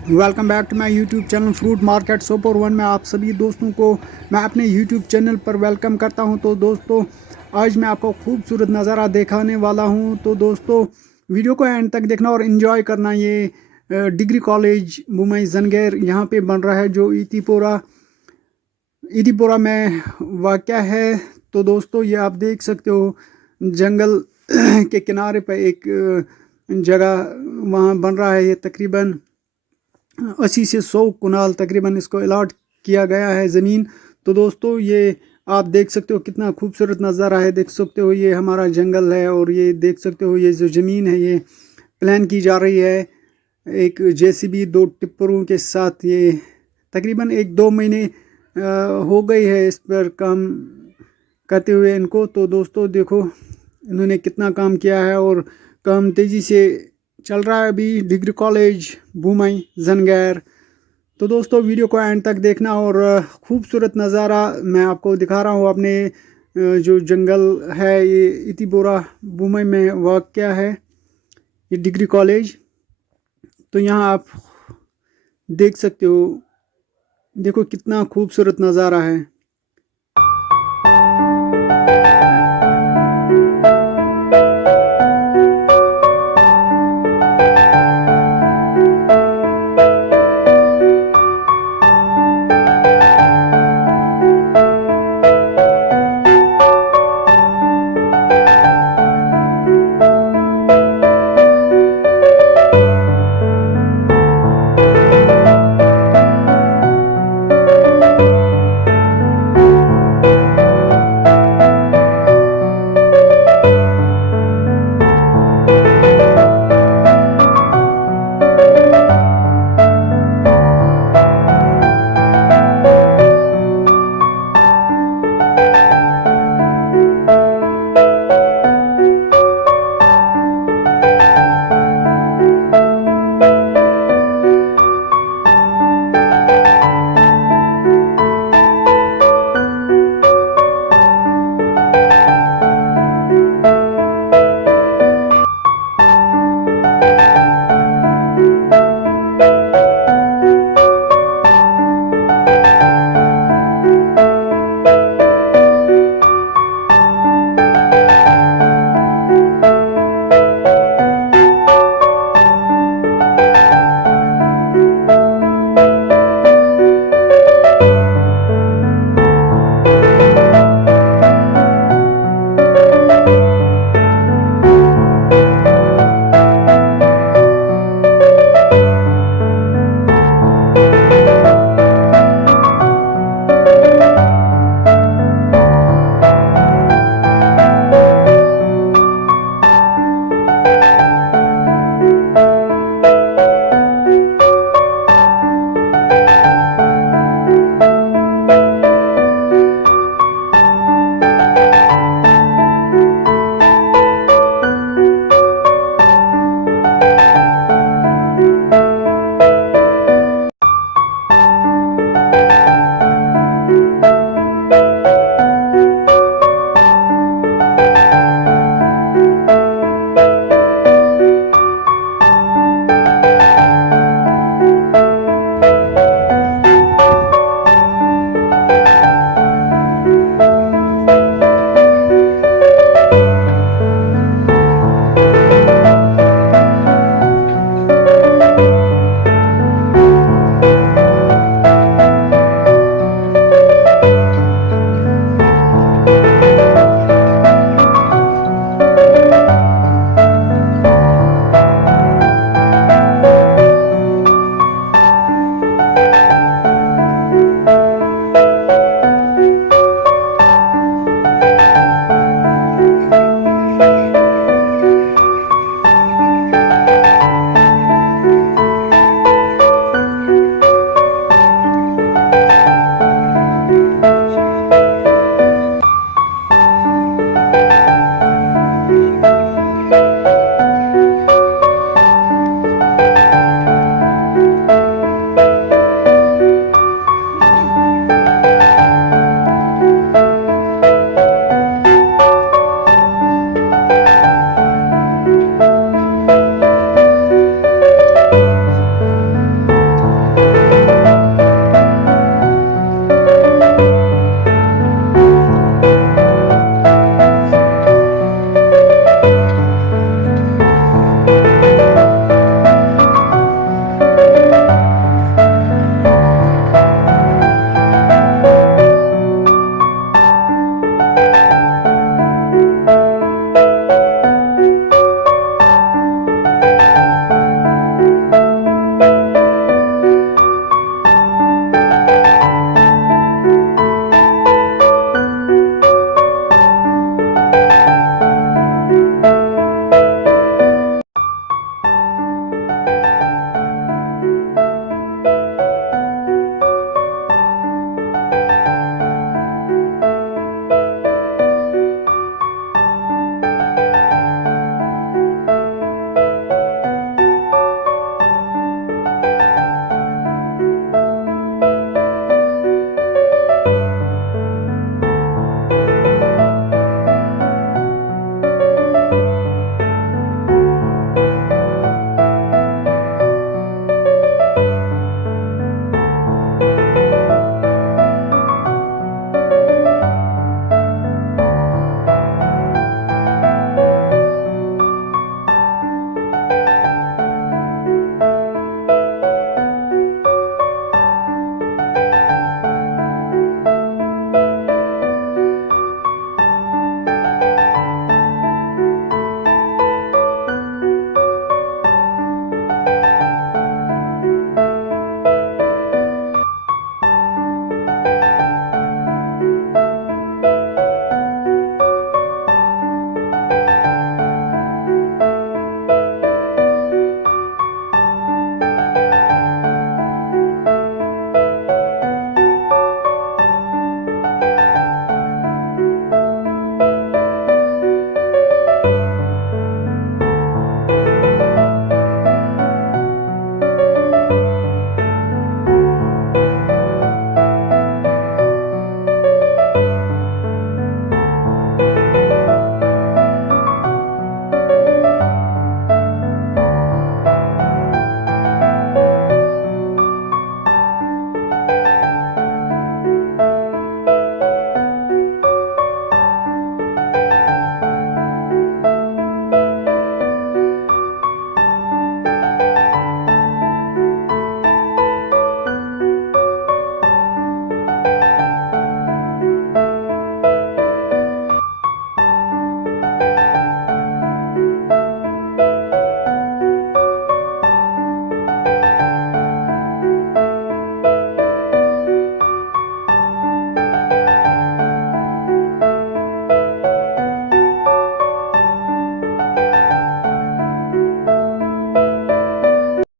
Welcome back to my YouTube channel fruit market Sopore one में आप सभी दोस्तों को मैं अपने यूट्यूब चैनल पर वेलकम करता हूं। तो दोस्तों आज मैं आपको खूबसूरत नज़ारा दिखाने वाला हूं। तो दोस्तों वीडियो को एंड तक देखना और इन्जॉय करना। ये डिग्री कॉलेज बुमई जंगेर यहाँ पे बन रहा है, जो ईदीपुरा में वाक़या है। तो दोस्तों ये आप देख सकते हो जंगल के किनारे पर एक जगह वहाँ बन रहा है। ये तकरीबन 80 से 100 कुनाल तकरीबन इसको अलाट किया गया है ज़मीन। तो दोस्तों ये आप देख सकते हो कितना खूबसूरत नज़ारा है। देख सकते हो ये हमारा जंगल है और ये देख सकते हो ये जो ज़मीन है ये प्लान की जा रही है एक जेसीबी 2 टिप्परों के साथ। ये तकरीबन 1-2 महीने हो गई है इस पर काम करते हुए इनको। तो दोस्तों देखो इन्होंने कितना काम किया है और काम तेज़ी से चल रहा है अभी डिग्री कॉलेज बुमई जंगेर। तो दोस्तों वीडियो को एंड तक देखना और खूबसूरत नज़ारा मैं आपको दिखा रहा हूँ। अपने जो जंगल है ये ईदीपुरा बुमई में वाक़या है ये डिग्री कॉलेज। तो यहाँ आप देख सकते हो, देखो कितना खूबसूरत नज़ारा है।